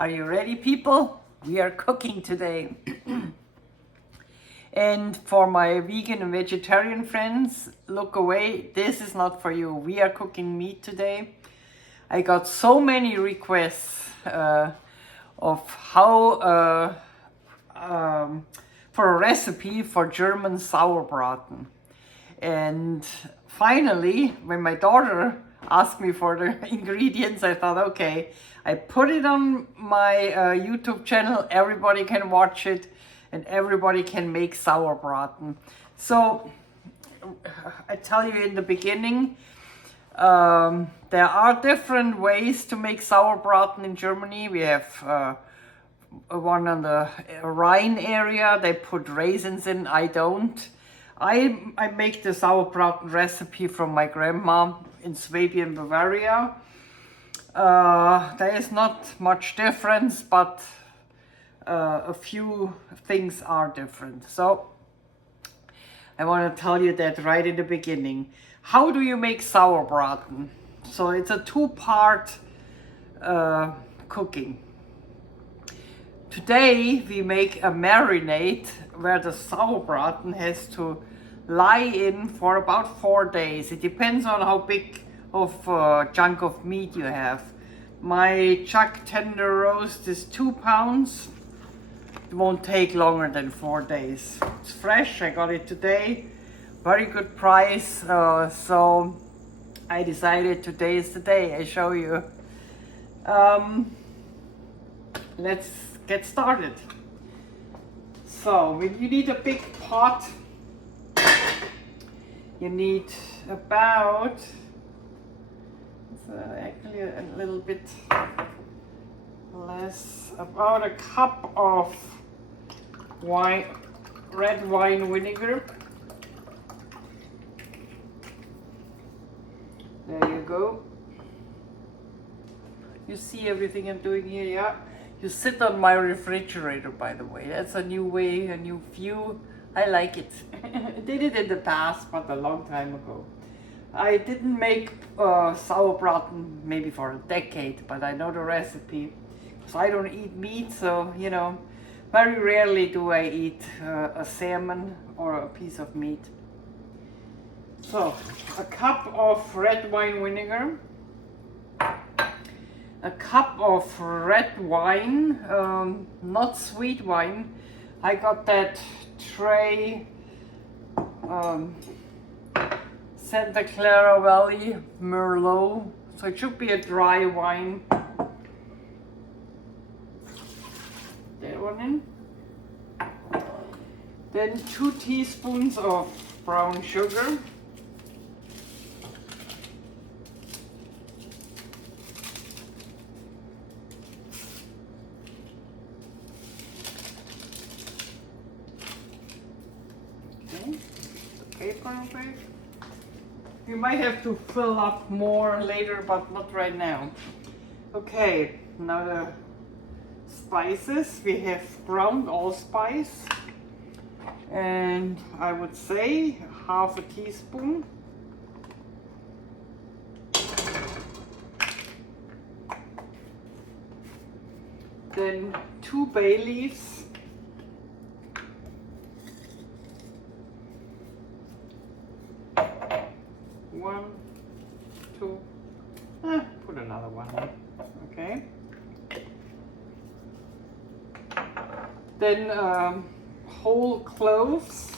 Are you ready, people? We are cooking today. And for my vegan and vegetarian friends, look away. This is not for you. We are cooking meat today. I got so many requests of how for a recipe for German Sauerbraten. And finally, when my daughter asked me for the ingredients, I thought, okay, I put it on my YouTube channel. Everybody can watch it and everybody can make Sauerbraten. So I tell you in the beginning, there are different ways to make Sauerbraten in Germany. We have one on the Rhine area. They put raisins in. I don't. I make the Sauerbraten recipe from my grandma in Swabian, Bavaria. There is not much difference, but a few things are different. So I want to tell you that right in the beginning. How do you make Sauerbraten? So it's a two-part cooking. Today we make a marinade where the Sauerbraten has to lie in for about 4 days. It depends on how big of chunk of meat you have. My chuck tender roast is 2 pounds. It won't take longer than 4 days. It's fresh, I got it today. Very good price, so I decided today is the day I show you. Let's get started. So when you need a big pot, you need about, actually a little bit less, about a cup of red wine vinegar. There you go. You see everything I'm doing here, yeah? You sit on my refrigerator, by the way. That's a new way, a new view. I like it. I did it in the past, but a long time ago. I didn't make Sauerbraten maybe for a decade, but I know the recipe. So I don't eat meat, so, you know, very rarely do I eat a salmon or a piece of meat. So, a cup of red wine vinegar, a cup of red wine, not sweet wine. I got that tray Santa Clara Valley Merlot, so it should be a dry wine. That one in. Then 2 teaspoons of brown sugar. You might have to fill up more later, but not right now. Okay, now the spices. We have ground allspice, and I would say half a teaspoon. Then 2 bay leaves. 1, 2, put another one in, okay. Then whole cloves.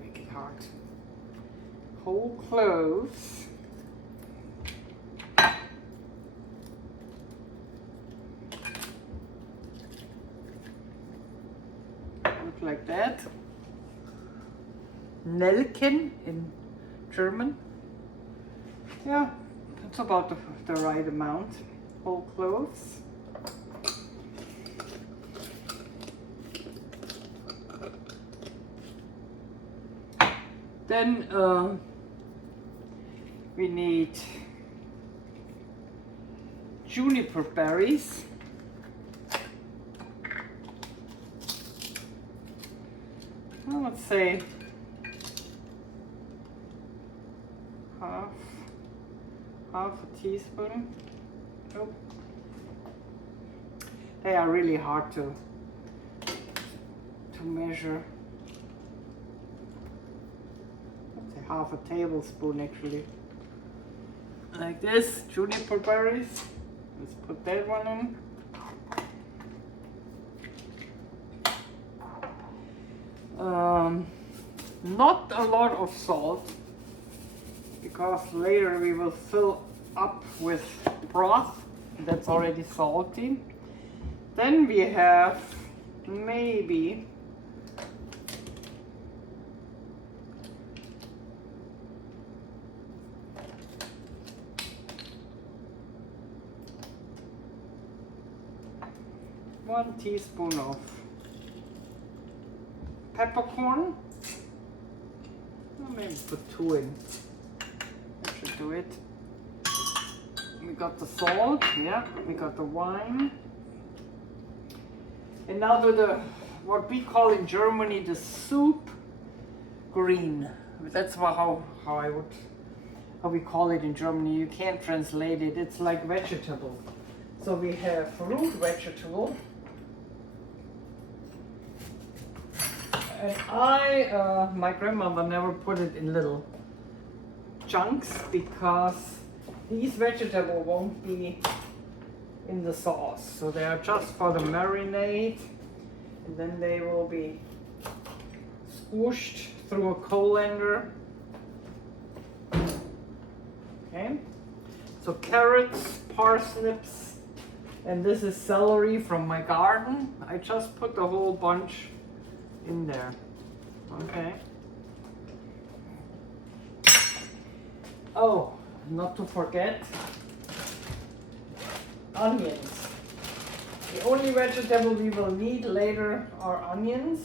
Make it hard. Whole cloves, look like that. Nelken in German. Yeah, that's about the right amount. Whole cloves. Then we need juniper berries. say half a teaspoon. Oh. They are really hard to measure. Let's say half a tablespoon actually. Like this, juniper berries. Let's put that one in. Not a lot of salt, because later we will fill up with broth that's already salty. Then we have maybe one teaspoon of peppercorn. Maybe put 2 in. That should do it. We got the salt, yeah, we got the wine. And now to the, what we call in Germany, the soup green. That's how we call it in Germany. You can't translate it. It's like vegetable. So we have root vegetable. And my grandmother never put it in little chunks because these vegetables won't be in the sauce. So they are just for the marinade, and then they will be squished through a colander. Okay, so carrots, parsnips, and this is celery from my garden. I just put the whole bunch in there. Okay. Oh, not to forget, onions. The only vegetable we will need later are onions,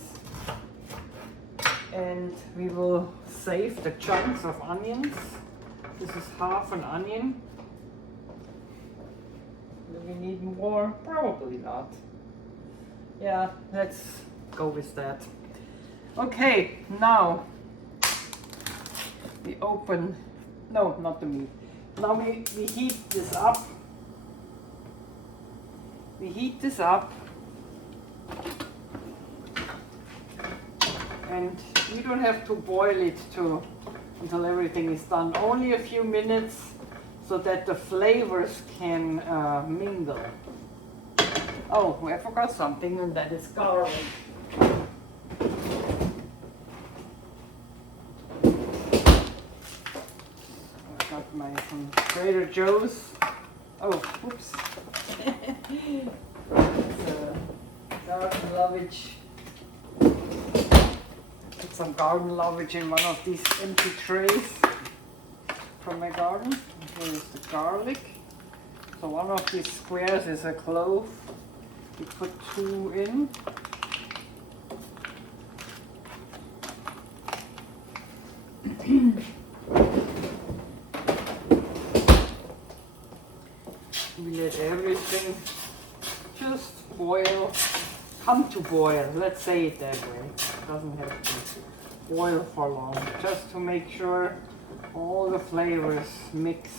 and we will save the chunks of onions. This is half an onion. Do we need more? Probably not. Yeah, let's go with that. Okay, now we open, no, not the meat. Now we heat this up. We heat this up, and you don't have to boil it until everything is done. Only a few minutes so that the flavors can mingle. Oh, I forgot something, and that is garlic. I've got some Trader Joe's. Oh, oops. Garden lovage. Put some garden lovage in one of these empty trays from my garden. Here is the garlic. So one of these squares is a clove. We put 2 in. We let everything just boil, come to boil, let's say it that way. It doesn't have to boil for long, just to make sure all the flavors mix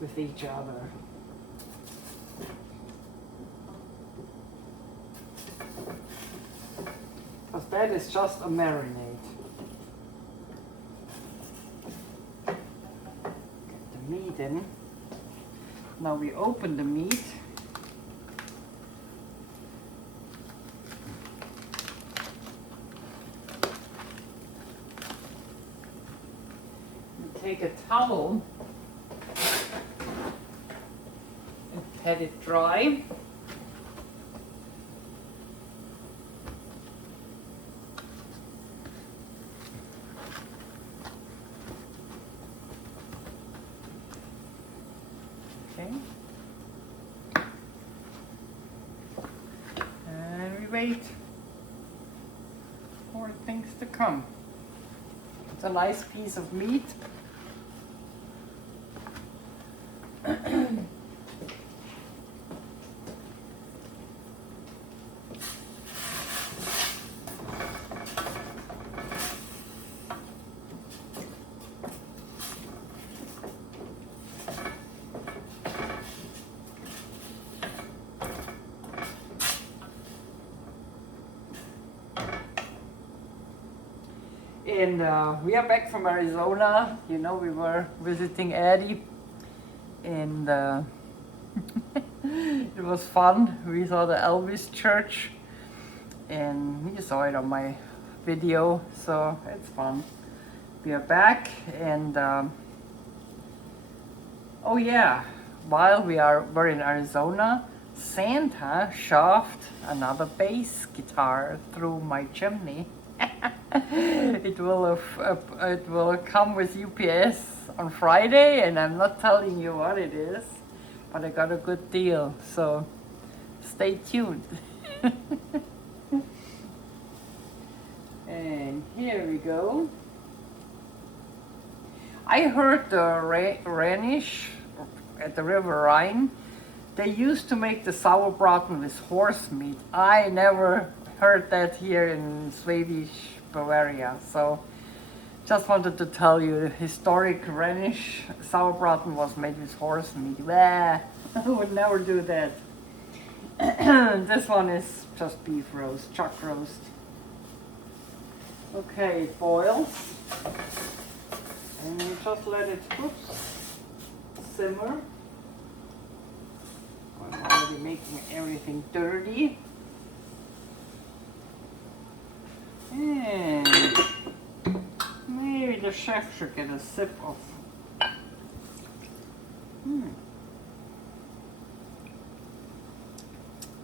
with each other. Because that is just a marinade. Get the meat in. Now we open the meat. We take a towel and pat it dry. And we wait for things to come. It's a nice piece of meat. And we are back from Arizona. You know, we were visiting Eddie, and it was fun. We saw the Elvis church, and you saw it on my video, so it's fun. We are back, and oh yeah, while we're in Arizona, Santa shoved another bass guitar through my chimney. It will come with UPS on Friday, and I'm not telling you what it is, but I got a good deal, so stay tuned. And here we go. I heard the Rhenish at the River Rhine, they used to make the Sauerbraten with horse meat. I never heard that here in Swedish Bavaria, so just wanted to tell you the historic Rhenish Sauerbraten was made with horse meat. Bah, I would never do that. This one is just beef roast, chuck roast. Okay, it boils. And you just let it simmer. I'm already making everything dirty. And maybe the chef should get a sip of.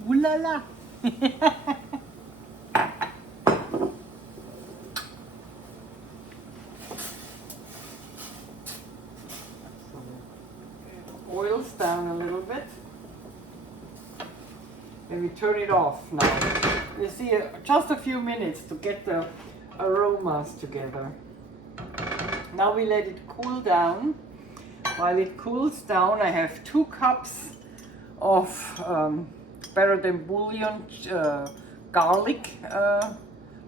Ooh la la! Boils down a little bit. And we turn it off now. You see, just a few minutes to get the aromas together. Now we let it cool down. While it cools down, I have 2 cups of better than bouillon garlic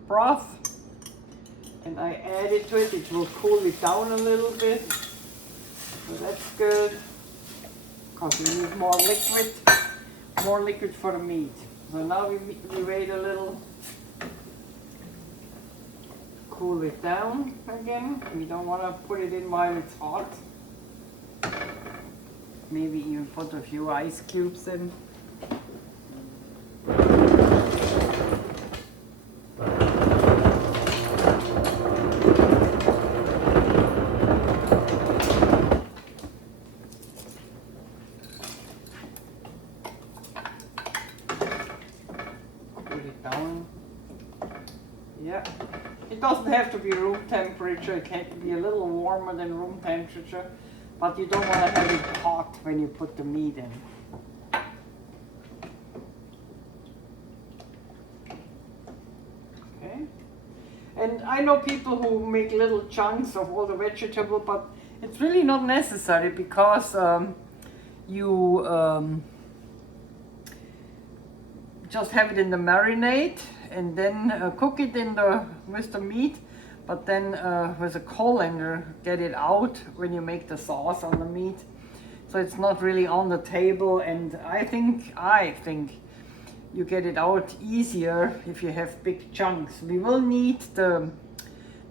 broth. And I add it to it. It will cool it down a little bit. So that's good. Because we need more liquid for the meat. So now we wait a little, cool it down again. We don't want to put it in while it's hot. Maybe even put a few ice cubes in. Yeah, it doesn't have to be room temperature. It can be a little warmer than room temperature, but you don't want to have it hot when you put the meat in. Okay, and I know people who make little chunks of all the vegetable, but it's really not necessary because you just have it in the marinade and then cook it with the meat, but then with a colander get it out when you make the sauce on the meat, so it's not really on the table. And I think you get it out easier if you have big chunks. We will need the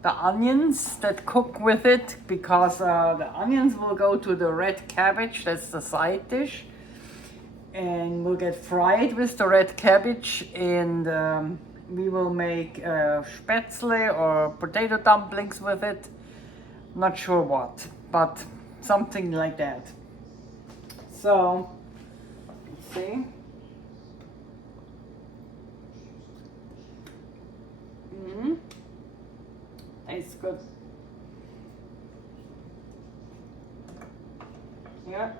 onions that cook with it, because the onions will go to the red cabbage, that's the side dish, and will get fried with the red cabbage, and we will make Spaetzle or potato dumplings with it. Not sure what, but something like that. So, let's see. Tastes good. Yeah,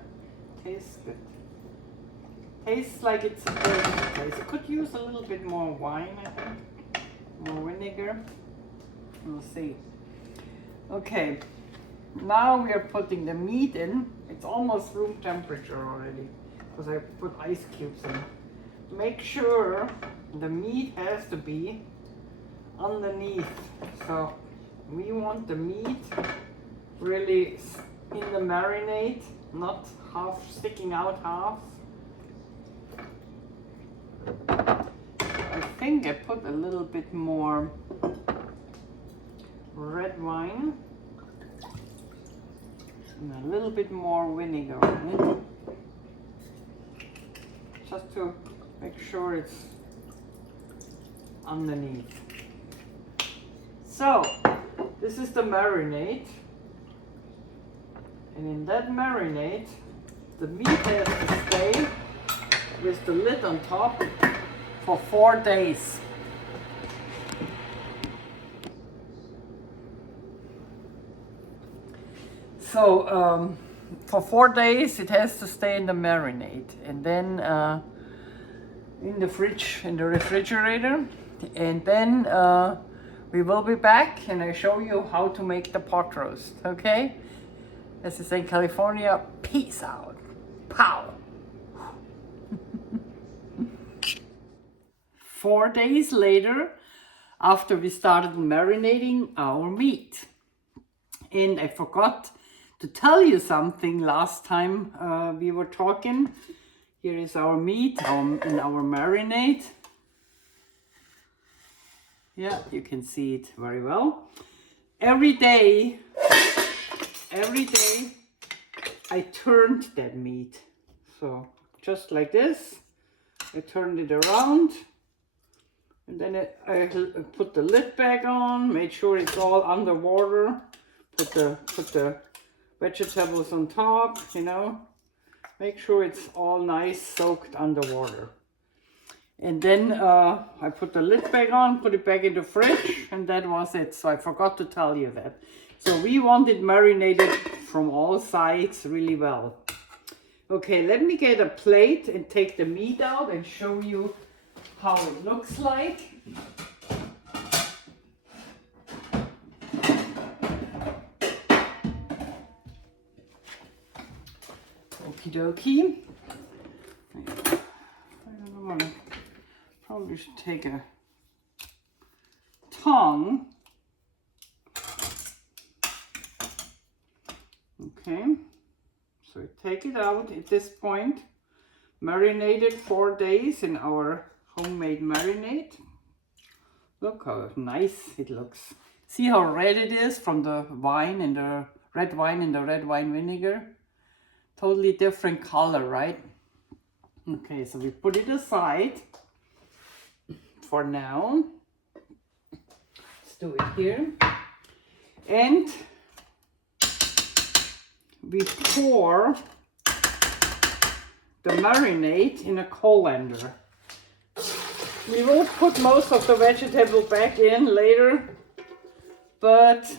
tastes good. Tastes like it's supposed to taste. It could use a little bit more wine, I think. More vinegar. We'll see. Okay, now we are putting the meat in. It's almost room temperature already, because I put ice cubes in. Make sure the meat has to be underneath. So we want the meat really in the marinade, not half sticking out half. I think I put a little bit more red wine and a little bit more vinegar in it, just to make sure it's underneath. So this is the marinade, and in that marinade the meat has to stay with the lid on top for 4 days. So for 4 days it has to stay in the marinade, and then in the fridge, in the refrigerator, and then we will be back and I show you how to make the pot roast. Okay, as they say in California, peace out. Pow. 4 days later, after we started marinating our meat, and I forgot to tell you something last time we were talking. Here is our meat in our marinade. Yeah, you can see it very well. Every day I turned that meat. So just like this, I turned it around, and then I put the lid back on, made sure it's all underwater, put the vegetables on top, you know, make sure it's all nice soaked underwater. And then I put the lid back on, put it back in the fridge, and that was it. So I forgot to tell you that. So we want it marinated from all sides really well. Okay, let me get a plate and take the meat out and show you how it looks like. Okie dokie. I don't know, probably should take a tongue. Okay, so take it out at this point. Marinate it 4 days in our homemade marinade. Look how nice it looks. See how red it is from the wine and the red wine and the red wine vinegar? Totally different color, right? Okay, so we put it aside for now. Let's do it here. And we pour the marinade in a colander. We will put most of the vegetable back in later, but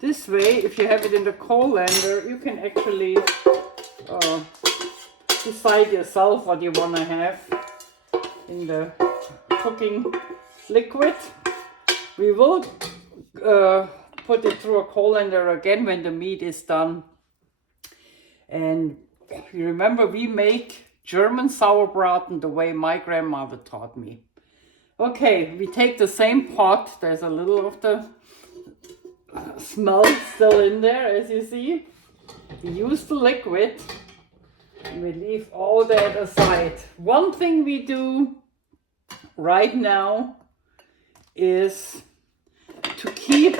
this way, if you have it in the colander, you can actually decide yourself what you want to have in the cooking liquid. We will put it through a colander again when the meat is done. And you remember, we make German Sauerbraten the way my grandmother taught me. Okay, we take the same pot. There's a little of the smell still in there, as you see. We use the liquid and we leave all that aside. One thing we do right now is to keep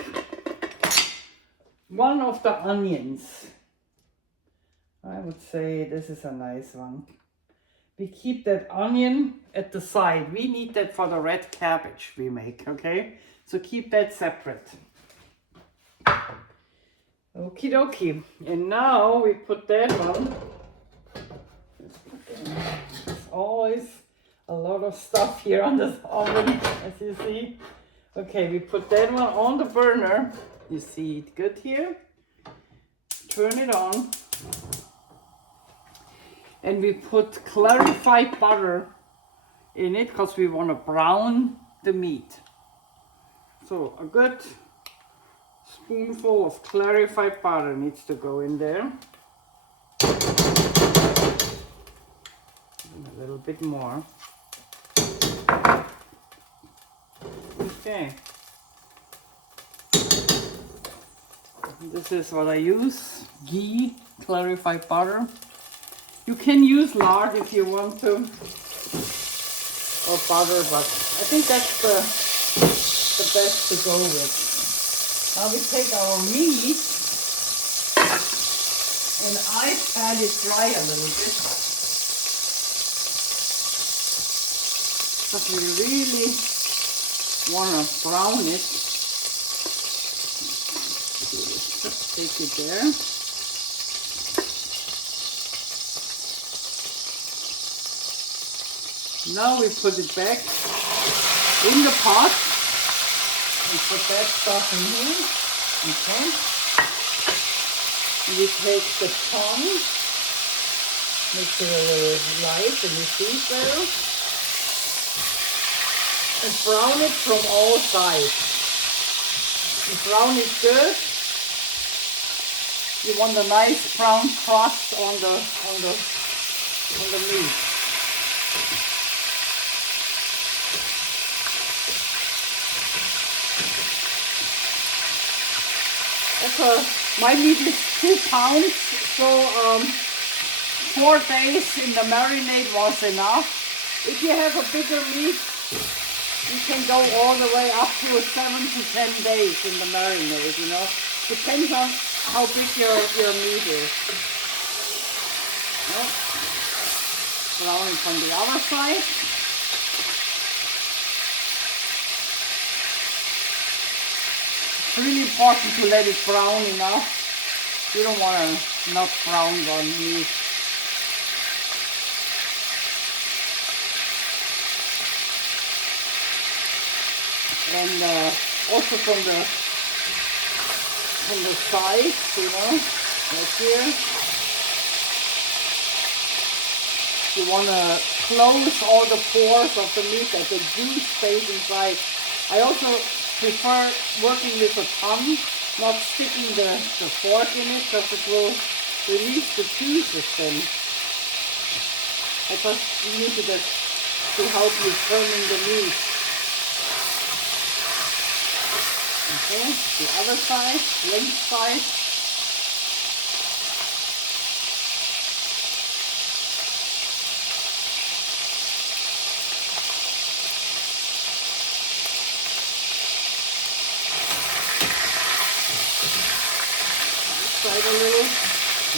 one of the onions. I would say this is a nice one. We keep that onion at the side. We need that for the red cabbage we make, okay? So keep that separate. Okie dokie. And now we put that one. There's always a lot of stuff here on this oven, as you see. Okay, we put that one on the burner. You see it good here. Turn it on. And we put clarified butter in it because we want to brown the meat. So a good spoonful of clarified butter needs to go in there. And a little bit more. Okay. This is what I use, ghee, clarified butter. You can use lard if you want to, or butter, but I think that's the best to go with. Now we take our meat and I pat it dry a little bit. But we really want to brown it. Just take it there. Now we put it back in the pot and put that stuff in here. Okay. And we take the tongue, make it a little light and you see it there, and brown it from all sides. You brown it good. You want a nice brown crust on the meat. My meat is 2 pounds, so 4 days in the marinade was enough. If you have a bigger meat, you can go all the way up to 7 to 10 days in the marinade, you know. Depends on how big your meat is. Yep. Brown it from the other side. It's really important to let it brown enough. You don't want to not brown on meat. And also from the sides, you know, right here. You want to close all the pores of the meat that the juice stays inside. I also prefer working with a tongue, not sticking the fork in it, because it will release the juices then. I just use it to help you turning the meat. Okay, the other side, length side. Side a little,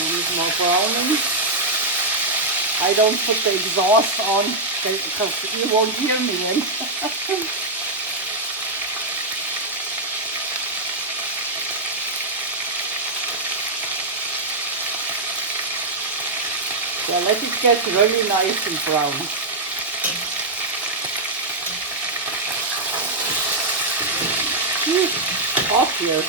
use more browning. I don't put the exhaust on because you won't hear me then. So let it get really nice and brown. Hot here.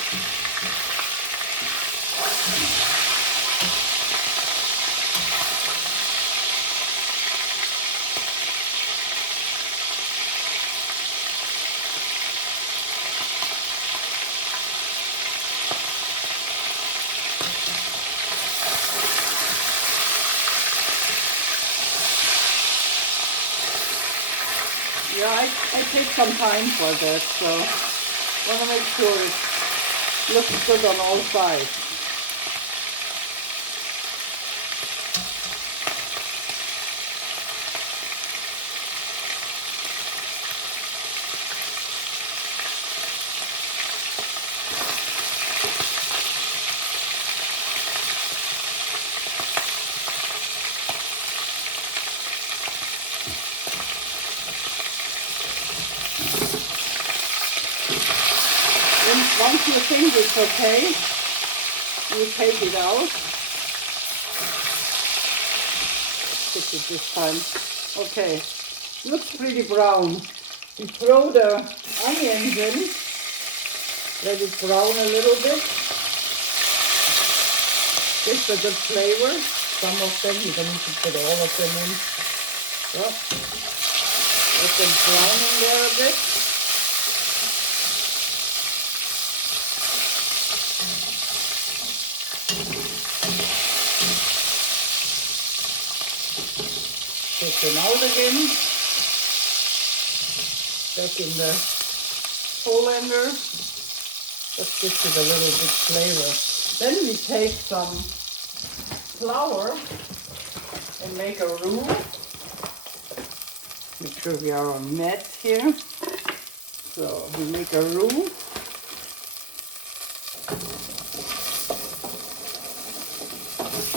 Yeah, I take some time for that, so I want to make sure it looks good on all sides. Once you think it's okay, you take it out. Fix it this time. Okay, looks pretty brown. You throw the onions in, let it brown a little bit. Gives a good flavor. Some of them, you don't need to put all of them in. Yep. Let them brown in there a bit. Take them out again, back in the colander, just gives it a little bit flavor. Then we take some flour and make a roux. Make sure we are on net here. So we make a roux.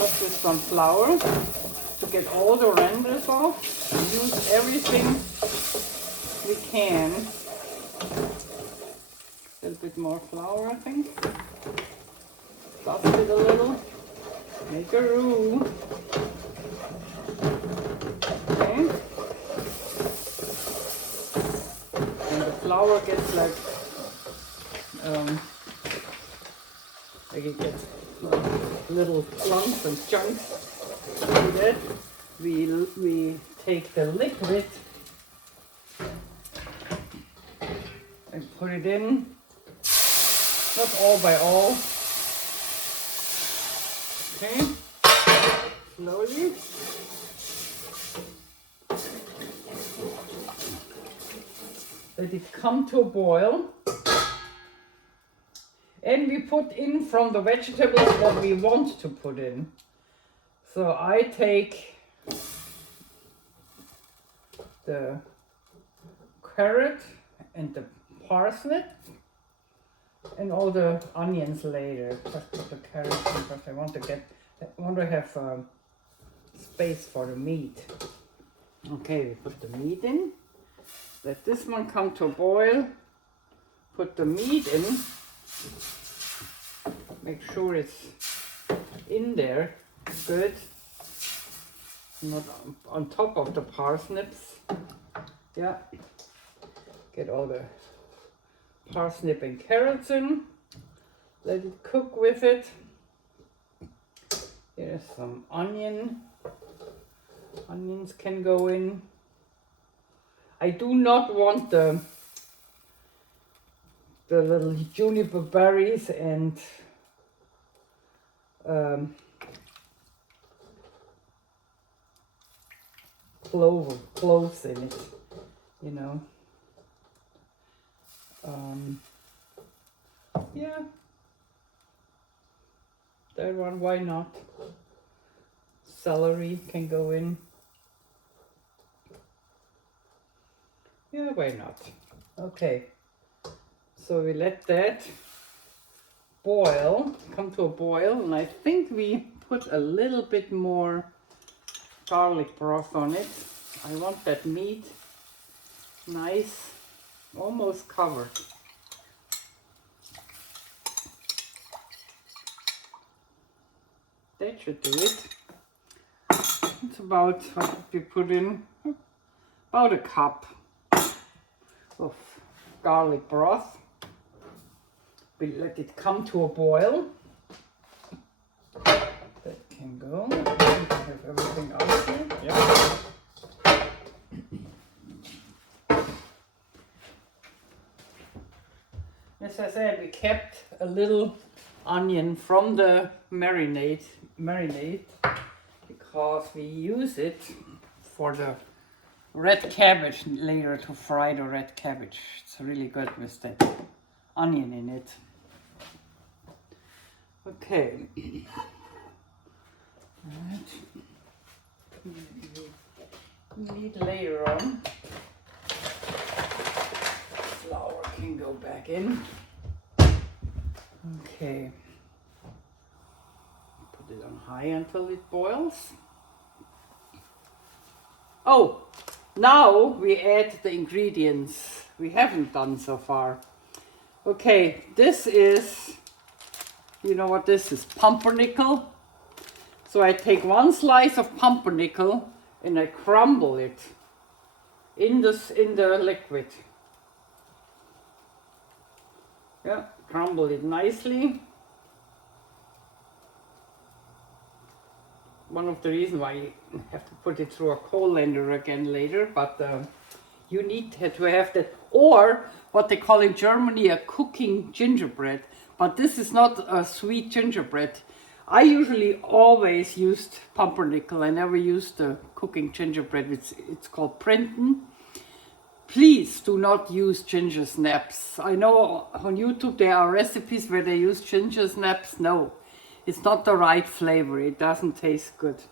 just with some flour to get all the renders off. Use everything we can. A little bit more flour, I think. Dust it a little. Make a roux. Okay. And the flour gets like it gets little lumps and chunks. Do that. We take the liquid and put it in. Not all by all. Okay. Slowly. Let it come to a boil. And we put in from the vegetables that we want to put in. So I take the carrot and the parsnip and all the onions later. Just put the carrot in because I want to have space for the meat. Okay, we put the meat in. Let this one come to a boil. Put the meat in. Make sure it's in there good, not on top of the parsnips. Yeah, get all the parsnip and carrots in. Let it cook with it. Here's some onion. Onions can go in. I do not want the little juniper berries and cloves in it, you know. Yeah, that one, why not? Celery can go in. Yeah, why not? Okay. So we let that boil, come to a boil, and I think we put a little bit more garlic broth on it. I want that meat nice, almost covered. That should do it. It's about what we put in, about a cup of garlic broth. We let it come to a boil. That can go. I think I have everything out here. Yeah. As I said, we kept a little onion from the marinade because we use it for the red cabbage later, to fry the red cabbage. It's really good with that onion in it. Okay. That we need later on. Flour can go back in. Okay. Put it on high until it boils. Oh, now we add the ingredients we haven't done so far. Okay, this is, you know what this is? Pumpernickel. So I take one slice of pumpernickel and I crumble it in the liquid. Yeah, crumble it nicely. One of the reasons why you have to put it through a colander again later, but you need to have that, or what they call in Germany a cooking gingerbread. But this is not a sweet gingerbread. I usually always used pumpernickel. I never used the cooking gingerbread. It's called Printen. Please do not use ginger snaps. I know on YouTube there are recipes where they use ginger snaps. No, it's not the right flavor. It doesn't taste good.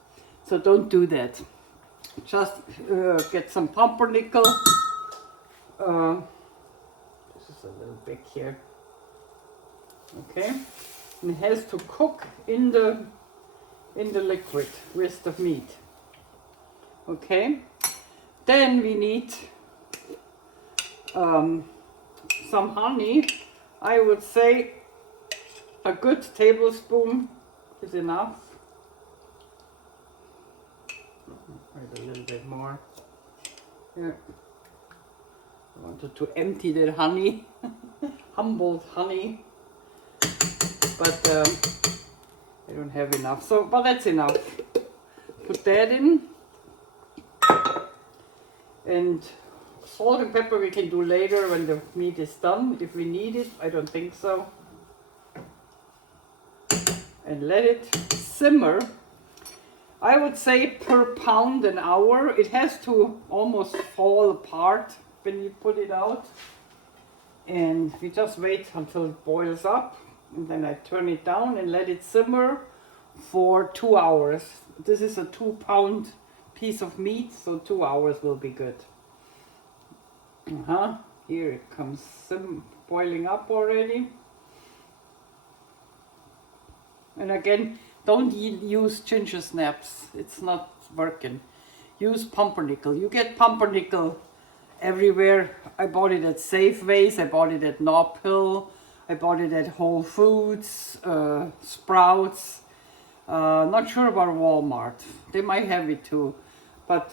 So don't do that. Just get some pumpernickel. This is a little big here. Okay. And it has to cook in the in the liquid with the meat. Okay, then we need some honey. I would say a good tablespoon is enough. Add a little bit more. Yeah. I wanted to empty the honey, Humboldt honey, but I don't have enough. So, but that's enough. Put that in. And salt and pepper we can do later when the meat is done, if we need it. I don't think so. And let it simmer. I would say per pound an hour. It has to almost fall apart when you put it out. And we just wait until it boils up. And then I turn it down and let it simmer for 2 hours. This is a 2-pound piece of meat, so 2 hours will be good. Here it comes boiling up already. And again, don't use ginger snaps. It's not working. Use pumpernickel. You get pumpernickel everywhere. I bought it at Safeways. I bought it at Nob Hill. I bought it at Whole Foods, Sprouts. Not sure about Walmart. They might have it too. But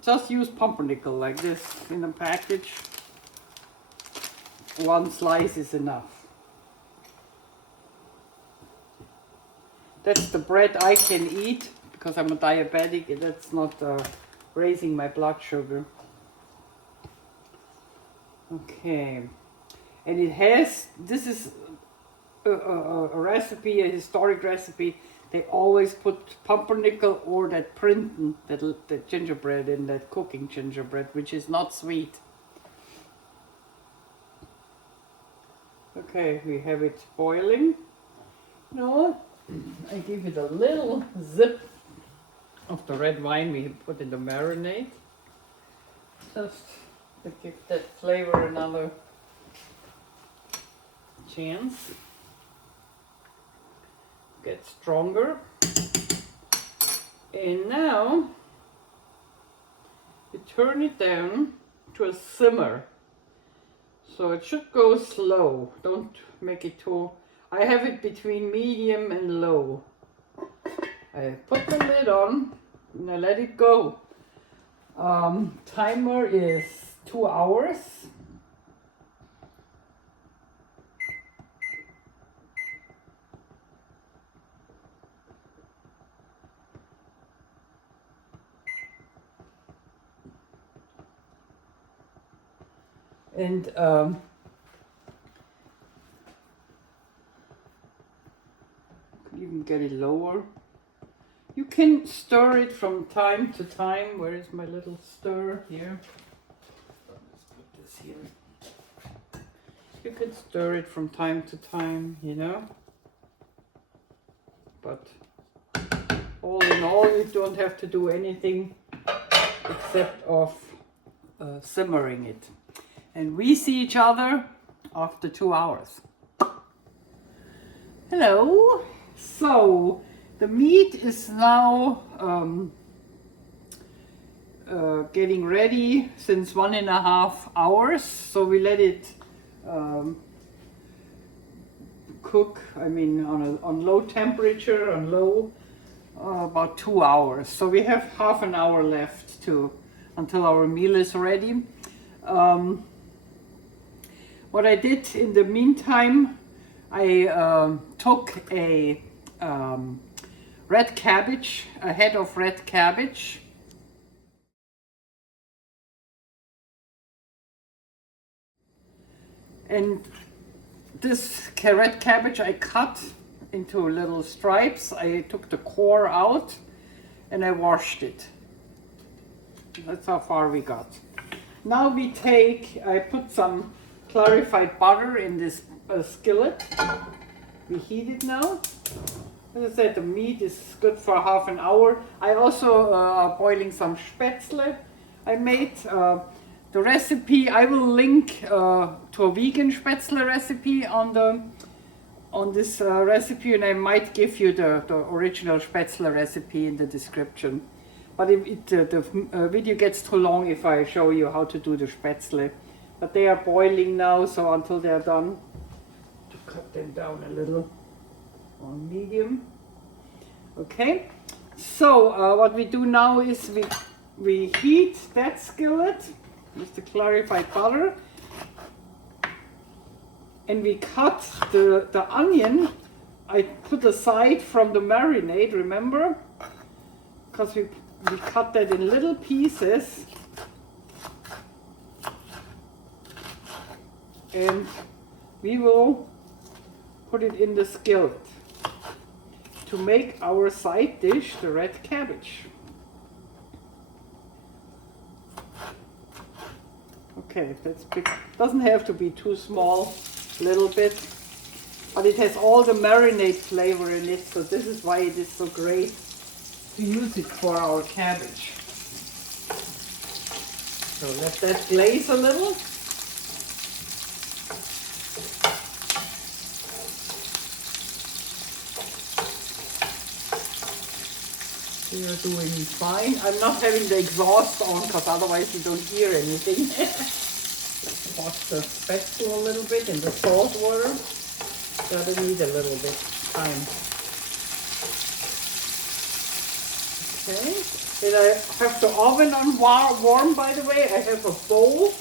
just use pumpernickel like this in a package. 1 slice is enough. That's the bread I can eat because I'm a diabetic. That's not raising my blood sugar. Okay. And it has, this is a recipe, a historic recipe. They always put pumpernickel or that Printon, that gingerbread in, that cooking gingerbread, which is not sweet. Okay, we have it boiling. No, I give it a little zip of the red wine we put in the marinade. Just to give that flavor another chance. Get stronger. And now you turn it down to a simmer. So it should go slow. Don't make it too. I have it between medium and low. I put the lid on and I let it go. Timer is 2 hours. And even get it lower. You can stir it from time to time. Where is my little stir? Here. Let's put this here. You can stir it from time to time, you know. But all in all, you don't have to do anything except of simmering it. And we see each other after 2 hours. Hello. So the meat is now getting ready since 1.5 hours. So we let it cook. I mean, on low temperature, on low, about 2 hours. So we have half an hour left until our meal is ready. What I did in the meantime, I took a red cabbage, a head of red cabbage. And this red cabbage I cut into little stripes. I took the core out and I washed it. That's how far we got. Now I put some clarified butter in this skillet. We heat it now. As I said, the meat is good for half an hour. I also boiling some Spaetzle I made. The recipe, I will link to a vegan Spaetzle recipe on on this recipe, and I might give you the original Spaetzle recipe in the description. But the video gets too long if I show you how to do the Spaetzle. But they are boiling now, so until they are done, to cut them down a little on medium. Okay, so what we do now is we heat that skillet with the clarified butter, and we cut the onion. I put aside from the marinade, remember? Because we cut that in little pieces. And we will put it in the skillet to make our side dish, the red cabbage. Okay, that's big. Doesn't have to be too small, little bit, but it has all the marinade flavor in it, so this is why it is so great to use it for our cabbage. So let that glaze a little. We are doing fine. I'm not having the exhaust on because otherwise you don't hear anything. Let's wash the spaetzle a little bit in the salt water. Gotta need a little bit time. Okay. Then I have the oven on warm, by the way. I have a bowl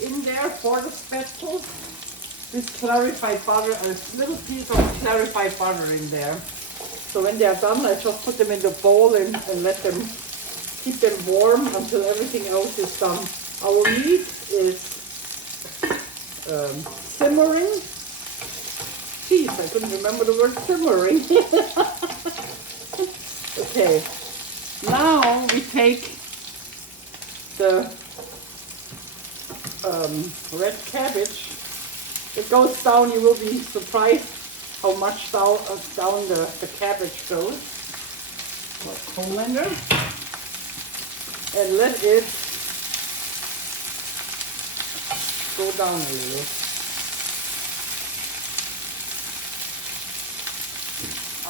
in there for the spaetzle. This clarified butter, a little piece of clarified butter in there. So when they are done, I just put them in the bowl and let them, keep them warm until everything else is done. Our meat is simmering. Jeez, I couldn't remember the word simmering. Okay, now we take the red cabbage. It goes down, you will be surprised how much down the cabbage goes. Colander. And let it go down a little.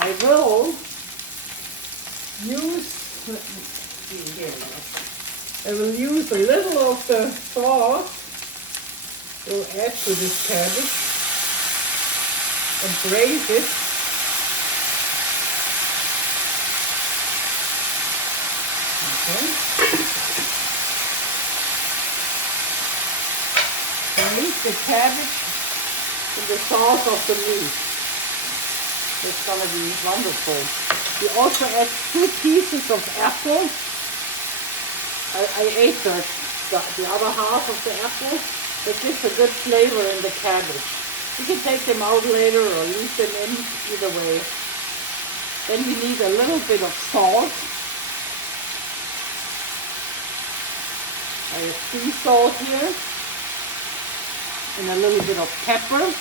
I will use, let me see here. I will use a little of the sauce. We'll add to this cabbage and braise it. Okay. Braise the cabbage in the sauce of the meat. It's gonna be wonderful. We also add 2 pieces of apple. I ate the other half of the apple. That gives a good flavor in the cabbage. You can take them out later or leave them in, either way. Then we need a little bit of salt. I have sea salt here. And a little bit of pepper.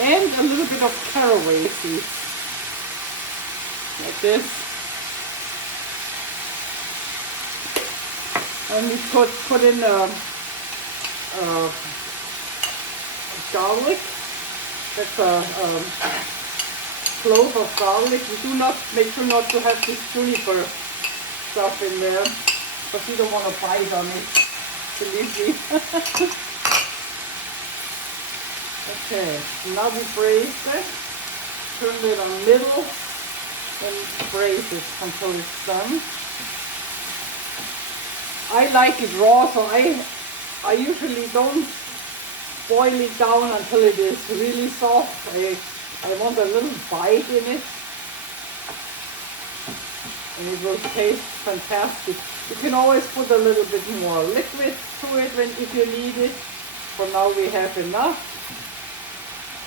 And a little bit of caraway seeds. Like this. And we put in garlic. That's a clove of garlic. We do not make sure not to have this juniper stuff in there, but you don't want to bite on it. Believe me. Okay, now we braise it. Turn it on middle and braise it until it's done. I like it raw, so I usually don't boil it down until it is really soft. I want a little bite in it, and it will taste fantastic. You can always put a little bit more liquid to it if you need it. For now we have enough.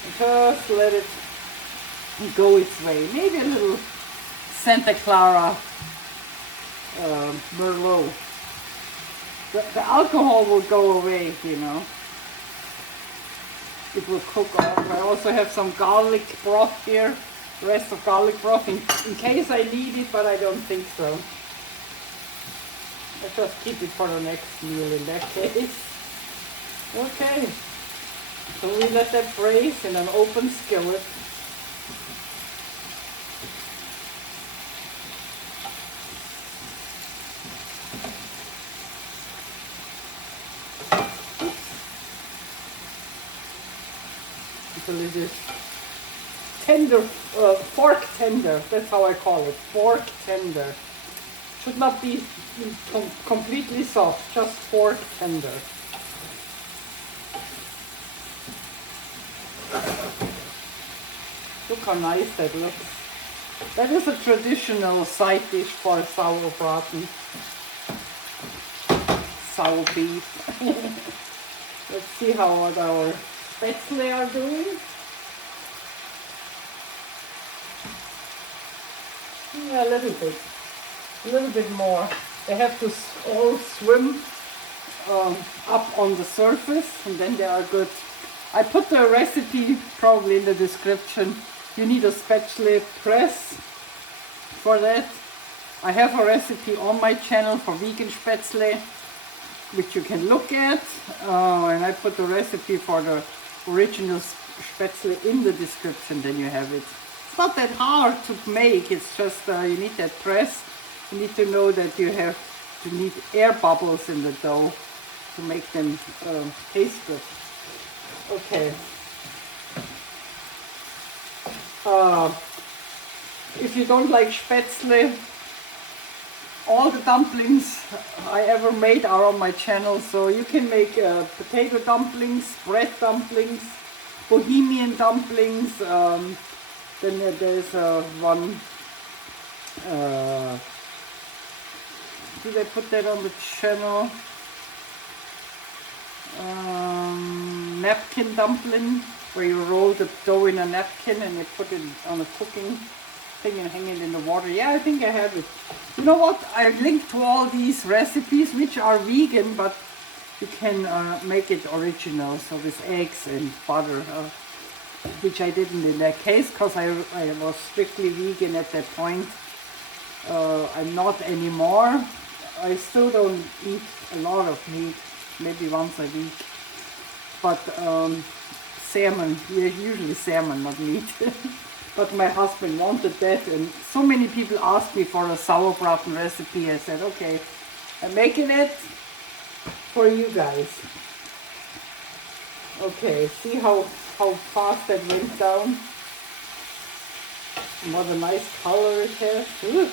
And just let it go its way. Maybe a little Santa Clara Merlot. The alcohol will go away, you know. It will cook off. I also have some garlic broth here, the rest of garlic broth in case I need it, but I don't think so. I just keep it for the next meal in that case. Okay, so we let that braise in an open skillet. Until it is tender, fork tender, that's how I call it, fork tender. Should not be completely soft, just fork tender. Look how nice that looks. That is a traditional side dish for Sauerbraten. Sour beef. Let's see how our Spaetzle are doing. Yeah, a little bit more. They have to all swim up on the surface, and then they are good. I put the recipe probably in the description. You need a Spaetzle press for that. I have a recipe on my channel for vegan Spaetzle, which you can look at, and I put the recipe for the original Spaetzle in the description, then you have it. It's not that hard to make, it's just you need that press. You need to know that you need air bubbles in the dough to make them taste good. Okay. If you don't like Spaetzle, all the dumplings I ever made are on my channel, so you can make potato dumplings, bread dumplings, bohemian dumplings, then there's one, did I put that on the channel? Napkin dumpling, where you roll the dough in a napkin and you put it on a cooking thing and hang it in the water. Yeah, I think I have it. You know what? I linked to all these recipes, which are vegan, but you can make it original, so with eggs and butter, which I didn't in that case, because I was strictly vegan at that point. I'm not anymore. I still don't eat a lot of meat, maybe once a week. But salmon, usually salmon, not meat. But my husband wanted that, and so many people asked me for a Sauerbraten recipe. I said, okay, I'm making it for you guys. Okay, see how fast that went down? And what a nice color it has. Ooh.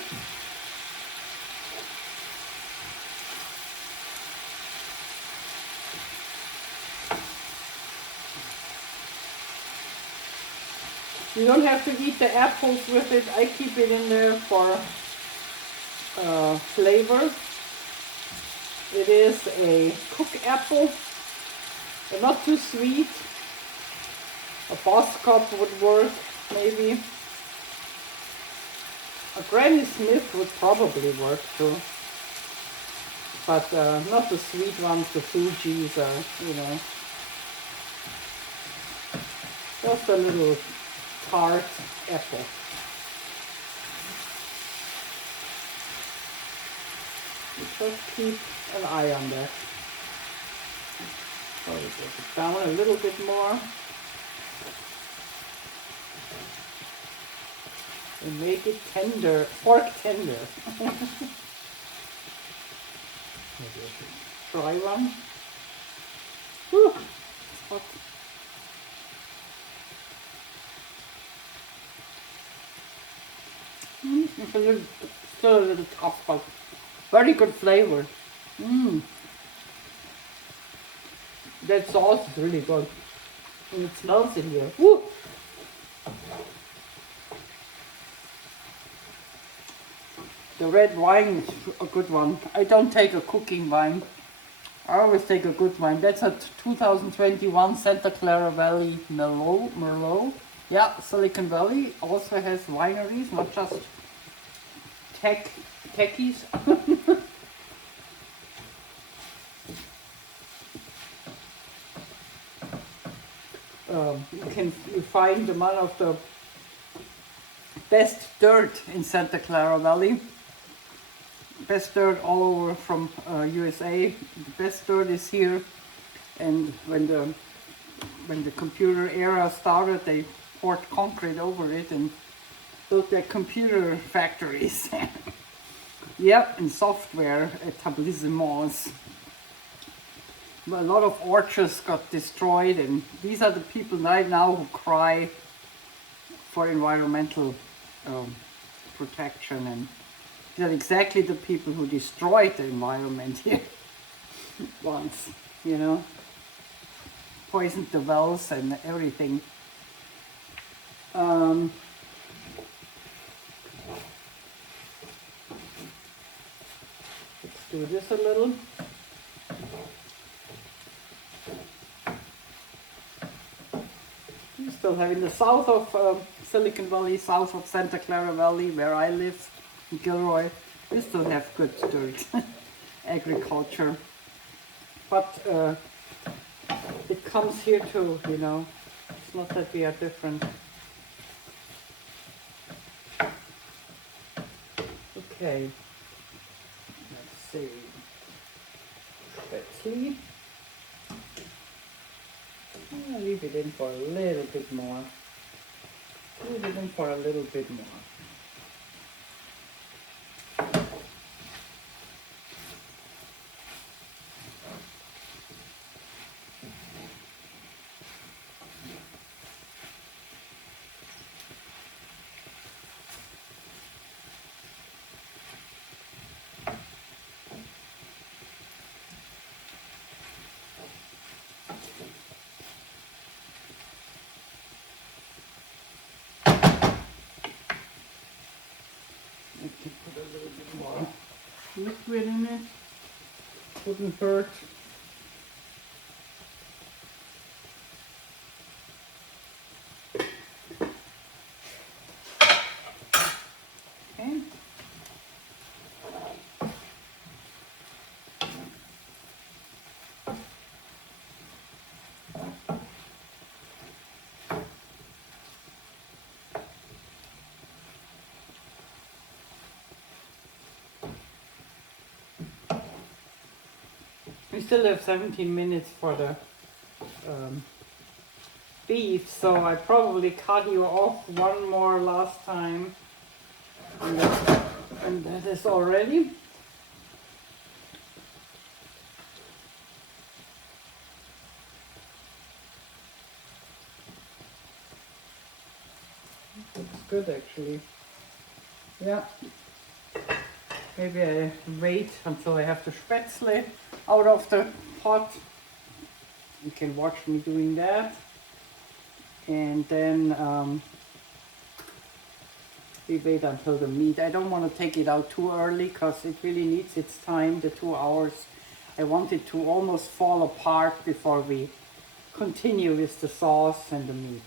You don't have to eat the apples with it. I keep it in there for flavor. It is a cook apple, but not too sweet. A Boss Cup would work, maybe. A Granny Smith would probably work too. But not the sweet ones, the Fuji's, you know. Just a little tart apple. Just keep an eye on that. So we get it down a little bit more. And make it tender, fork tender. Maybe I should try one. Whew, it's hot. It's still a little tough, but very good flavor. That sauce is really good. And it smells in here. Woo. The red wine is a good one. I don't take a cooking wine. I always take a good wine. That's a 2021 Santa Clara Valley Merlot. Yeah, Silicon Valley also has wineries, not just techies. You find one of the best dirt in Santa Clara Valley. best dirt all over from USA. The best dirt is here, and when the computer era started, they poured concrete over it and built their computer factories. Yep, and software etablissements. A lot of orchards got destroyed, and these are the people right now who cry for environmental protection, and these are exactly the people who destroyed the environment here once, you know, poisoned the wells and everything. Let's do this a little. We still have in the south of Silicon Valley, south of Santa Clara Valley, where I live, in Gilroy, we still have good dirt agriculture. But it comes here too, you know. It's not that we are different. Okay, let's see. Spaetzle. I'll leave it in for a little bit more. Leave it in for a little bit more. I can put a little bit more liquid in it. Wouldn't hurt. Okay. We still have 17 minutes for the beef, so I probably cut you off one more last time, and that is all ready. Looks good actually. Yeah. Maybe I wait until I have the Spaetzle out of the pot. You can watch me doing that. And then we wait until the meat. I don't want to take it out too early because it really needs its time, the 2 hours. I want it to almost fall apart before we continue with the sauce and the meat.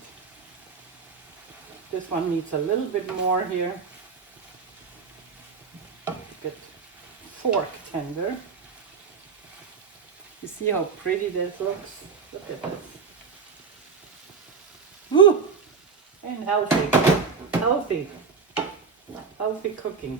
This one needs a little bit more here. Get fork tender. You see how pretty this looks? Look at this. Woo! And healthy. Healthy. Healthy cooking.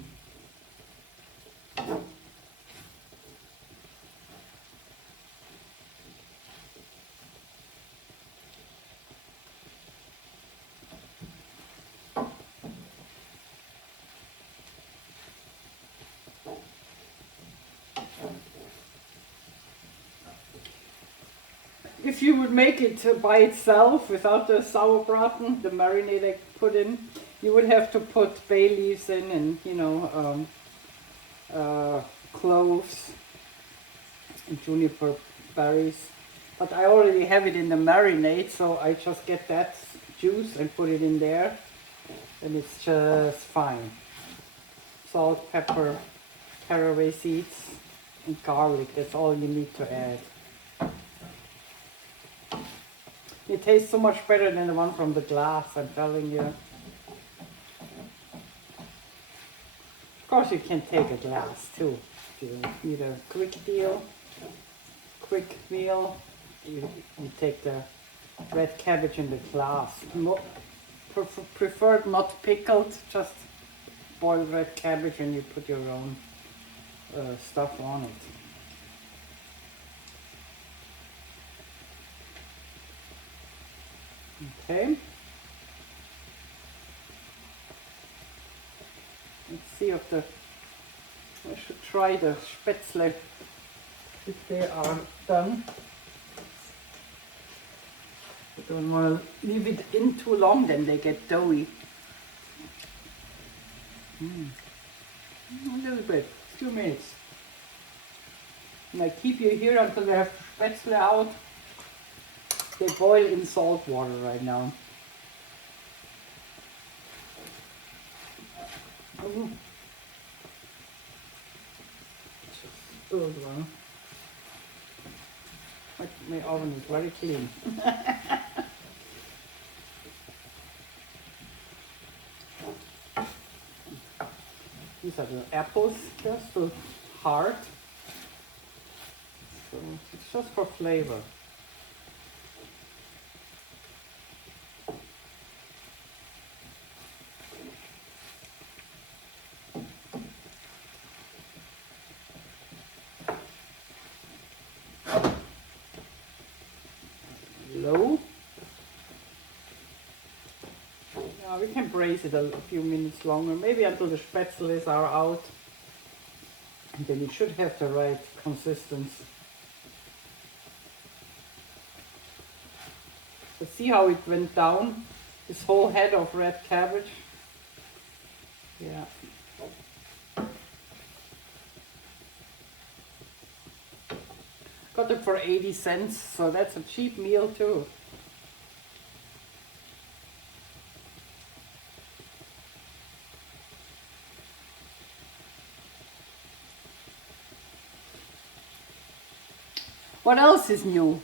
If you would make it by itself without the Sauerbraten, the marinade I put in, you would have to put bay leaves in and, you know, cloves and juniper berries. But I already have it in the marinade, so I just get that juice and put it in there, and it's just fine. Salt, pepper, caraway seeds, and garlic, that's all you need to add. It tastes so much better than the one from the glass, I'm telling you. Of course you can take a glass too. If you need a quick meal, you take the red cabbage in the glass. Preferred not pickled, just boiled red cabbage, and you put your own stuff on it. Okay. Let's see if I should try the Spaetzle if they are done. I don't want to leave it in too long, then they get doughy. A little bit, 2 minutes. And I keep you here until I have Spaetzle out. They boil in salt water right now. Oh. Just good one. My oven is very clean. These are the apples, just so hard. So it's just for flavor. Low. Yeah, we can braise it a few minutes longer, maybe until the Spaetzles are out. And then it should have the right consistency. But see how it went down? This whole head of red cabbage. Yeah. Got it for 80 cents, so that's a cheap meal too. What else is new?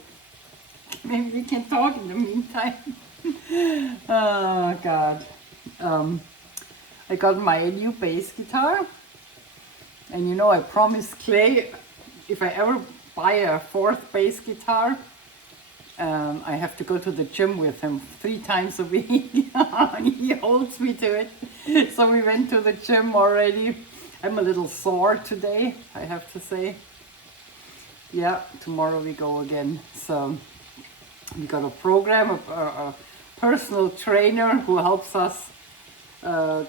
Maybe we can talk in the meantime. Oh God. I got my new bass guitar. And you know, I promised Clay, if I ever buy a 4th bass guitar, I have to go to the gym with him 3 times a week. He holds me to it. So we went to the gym already. I'm a little sore today, I have to say. Yeah, tomorrow we go again. So we got a program, a personal trainer who helps us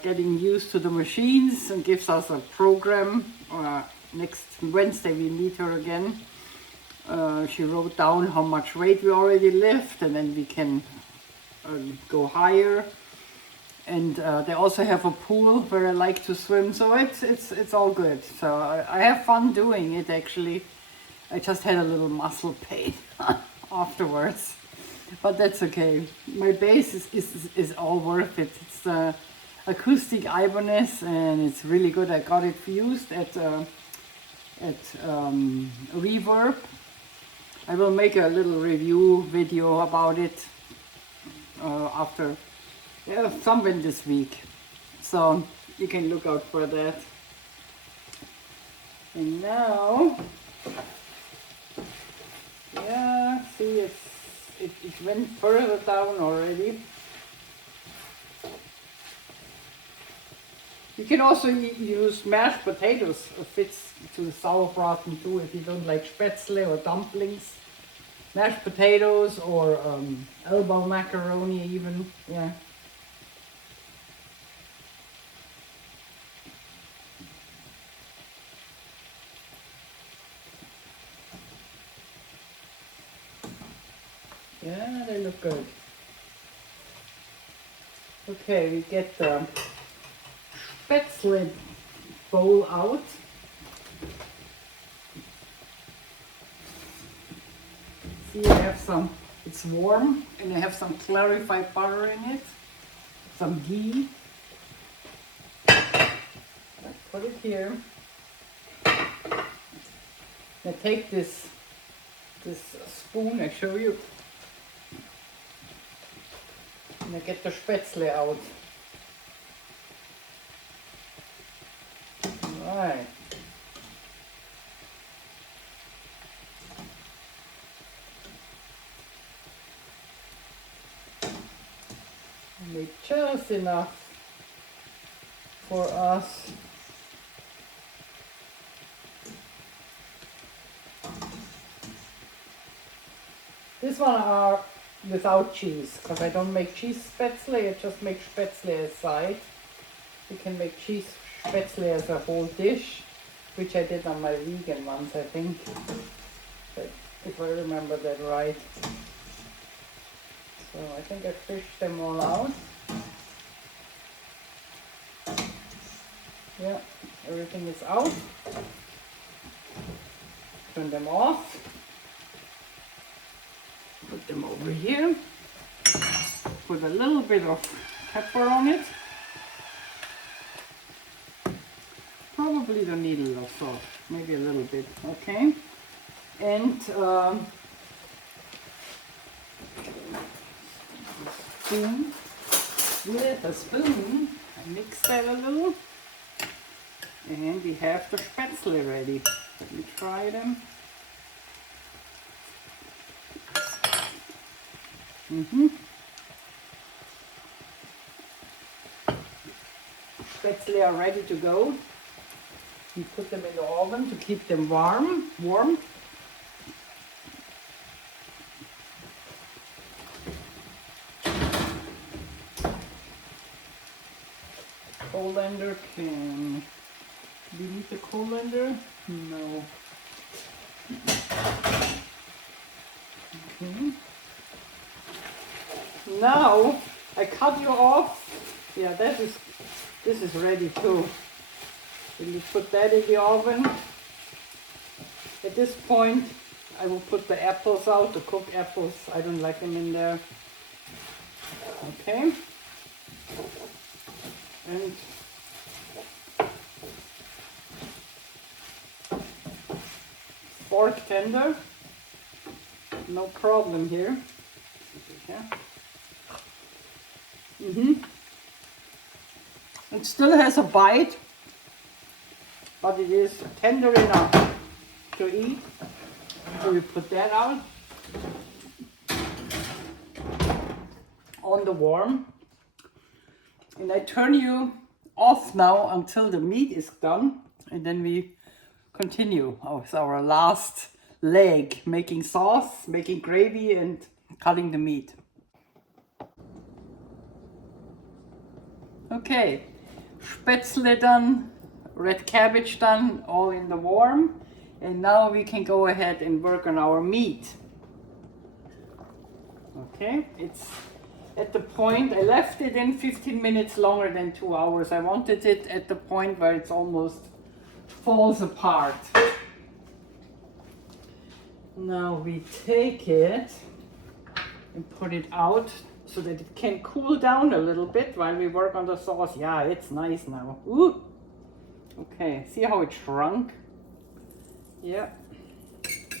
getting used to the machines and gives us a program. Next Wednesday we meet her again. She wrote down how much weight we already lift, and then we can go higher. And they also have a pool where I like to swim, so it's all good. So I have fun doing it actually. I just had a little muscle pain afterwards, but that's okay. My bass is all worth it. It's acoustic Ibanez, and it's really good. I got it used at Reverb. I will make a little review video about it after somewhere this week, so you can look out for that. And now, yeah, see, it went further down already. You can also use mashed potatoes. It fits to the Sauerbraten too, if you don't like Spaetzle or dumplings. Mashed potatoes or elbow macaroni even, yeah. Yeah, they look good. Okay, we get the Spaetzle bowl out. See, I have some, it's warm, and I have some clarified butter in it, some ghee. Put it here. I take this spoon, I show you, and I get the Spaetzle out. Right. I made just enough for us. This one are without cheese, because I don't make cheese spätzle, I just make spätzle aside. You can make cheese spätzle as a whole dish, which I did on my vegan ones, I think, if I remember that right. So I think I fished them all out. Yeah, everything is out. Turn them off. Put them over here. Put a little bit of pepper on it. Probably don't need a lot of salt, maybe a little bit, okay? And spoon. With a spoon, I mix that a little. And we have the spätzle ready. Let me try them. Spätzle are ready to go. You put them in the oven to keep them warm. Colander can. Do you need the colander? No. Okay. Now I cut you off. Yeah, this is ready too. Will you put that in the oven? At this point, I will put the apples out, the cooked apples. I don't like them in there. Okay. And fork tender, no problem here. Yeah. It still has a bite, but it is tender enough to eat. So we put that out on the warm, and I turn you off now until the meat is done, and then we continue with our last leg, making sauce, making gravy, and cutting the meat. Okay, Spätzle done, red cabbage done, all in the warm, and now we can go ahead and work on our meat. Okay, it's at the point, I left it in 15 minutes longer than 2 hours. I wanted it at the point where it's almost falls apart. Now we take it and put it out so that it can cool down a little bit while we work on the sauce. Yeah, it's nice now. Ooh. Okay, see how it shrunk? Yeah.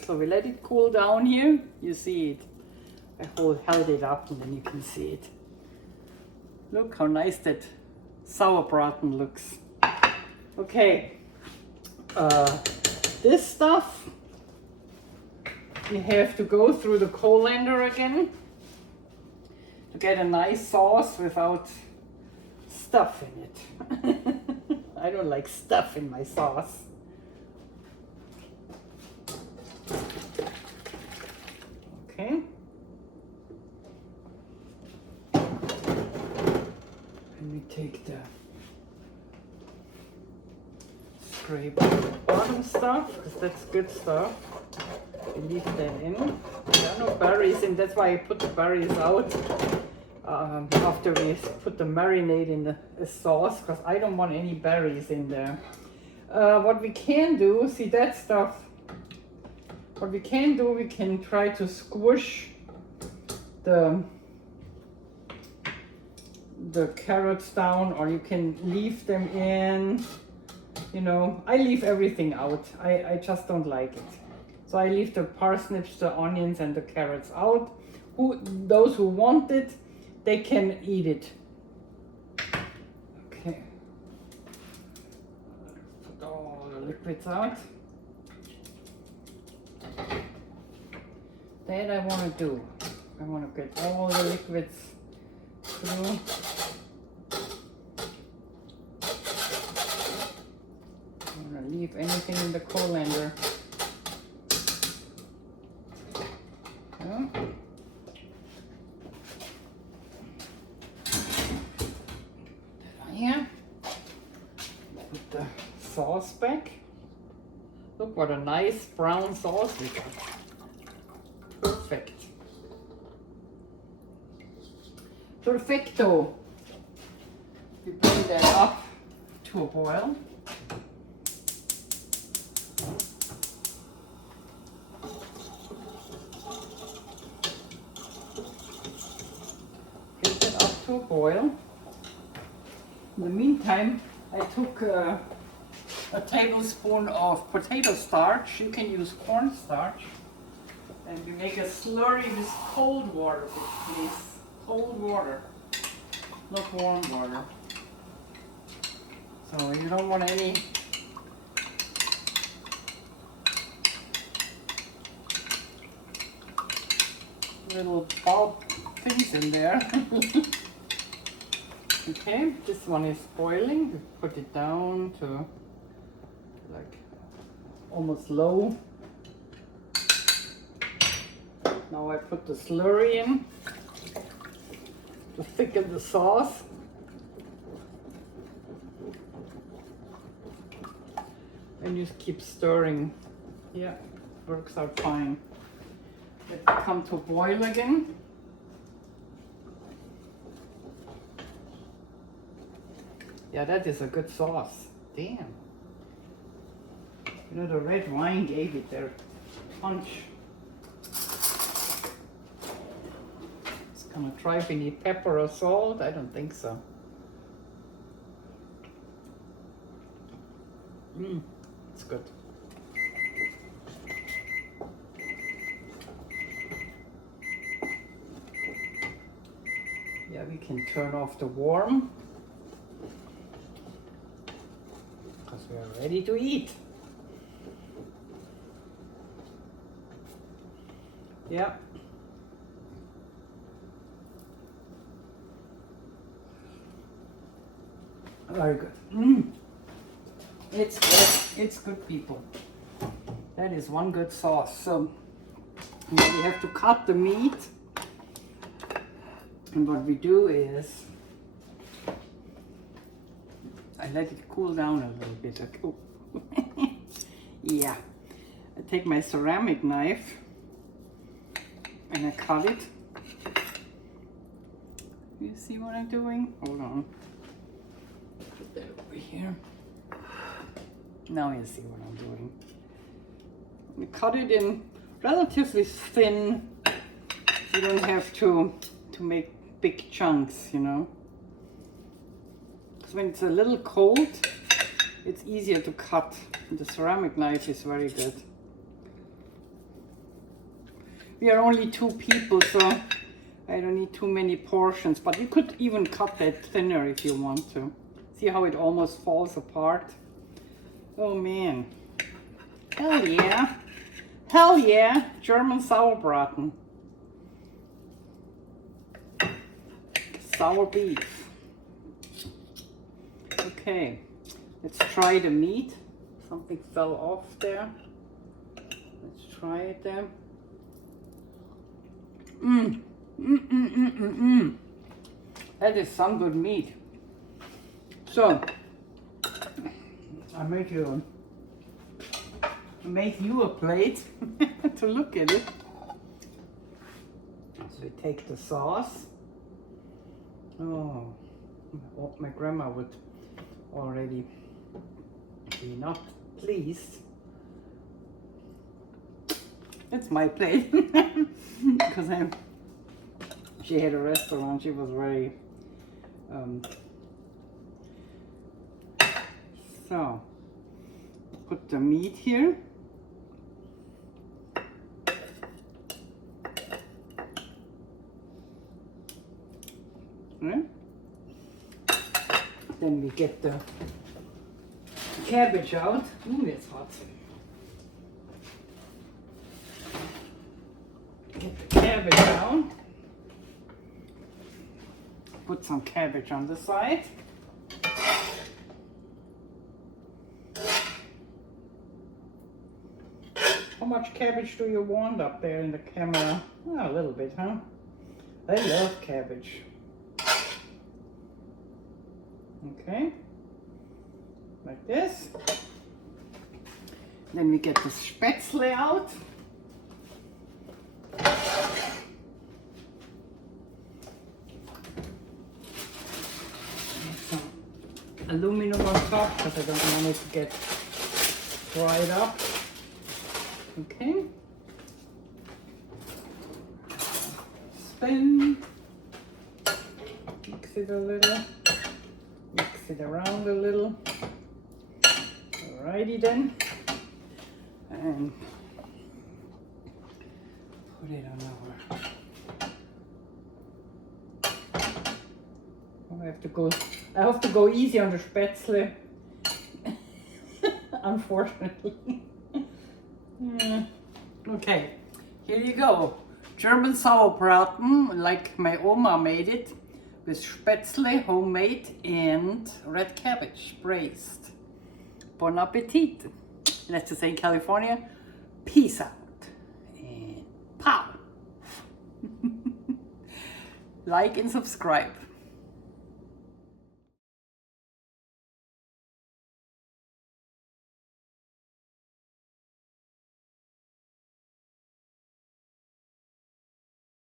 So we let it cool down here. You see it. I held it up and then you can see it. Look how nice that Sauerbraten looks. Okay. This stuff, you have to go through the colander again to get a nice sauce without stuff in it. I don't like stuff in my sauce. Okay. And we take the scrape the bottom stuff, because that's good stuff. We leave that in. There are no berries in, that's why I put the berries out after we put the marinade in the sauce, because I don't want any berries in there. What we can do, see that stuff, what we can do, we can try to squish the carrots down, or you can leave them in. You know, I leave everything out. I just don't like it. So I leave the parsnips, the onions, and the carrots out. Those who want it, they can eat it. Okay. Put all the liquids out. That I want to do. I want to get all the liquids through. Leave anything in the colander. Yeah. sauce back. Look what a nice brown sauce we got. Perfect. Perfecto. We bring that up to a boil. Get it up to a boil. In the meantime, I took a tablespoon of potato starch. You can use cornstarch. And we make a slurry with cold water, please. Cold water, not warm water. So you don't want any little pulp things in there. Okay, this one is boiling. We put it down to like almost low. Now I put the slurry in to thicken the sauce. And just keep stirring. Yeah, works out fine. Let it come to boil again. Yeah, that is a good sauce. Damn. You know, the red wine gave it their punch. It's gonna try if we need pepper or salt. I don't think so. It's good. Yeah, we can turn off the warm. Because we are ready to eat. Yeah. Very good. It's good. It's good, people. That is one good sauce. So now we have to cut the meat. And what we do is I let it cool down a little bit. Okay. Yeah. I take my ceramic knife and I cut it. You see what I'm doing? Hold on. Put that over here. Now you see what I'm doing. We cut it in relatively thin. You don't have to make big chunks, you know. Because when it's a little cold, it's easier to cut. And the ceramic knife is very good. We are only 2 people, so I don't need too many portions. But you could even cut that thinner if you want to. See how it almost falls apart? Oh man. Hell yeah. Hell yeah. German Sauerbraten. Sour beef. Okay. Let's try the meat. Something fell off there. Let's try it there. That is some good meat. So, I made you a plate to look at it. So we take the sauce. Oh, my grandma would already be not pleased. It's my plate because she had a restaurant. She was very so put the meat here. Right. Then we get the cabbage out. Ooh, it's hot. Get the cabbage out. Put some cabbage on the side. How much cabbage do you want up there in the camera? Oh, a little bit, huh? I love cabbage. Okay. like this. Then we get the Spaetzle out. Some aluminum on top because I don't want it to get dried up. Okay. Spin. Mix it a little. Mix it around a little. Alrighty then. And put it on our. Oh, I have to go easy on the Spaetzle. Unfortunately. Yeah. Okay, here you go. German Sauerbraten, like my Oma made it, with Spaetzle, homemade, and red cabbage braised. Bon appetit. And as to say in California, peace out. And pow. Like and subscribe.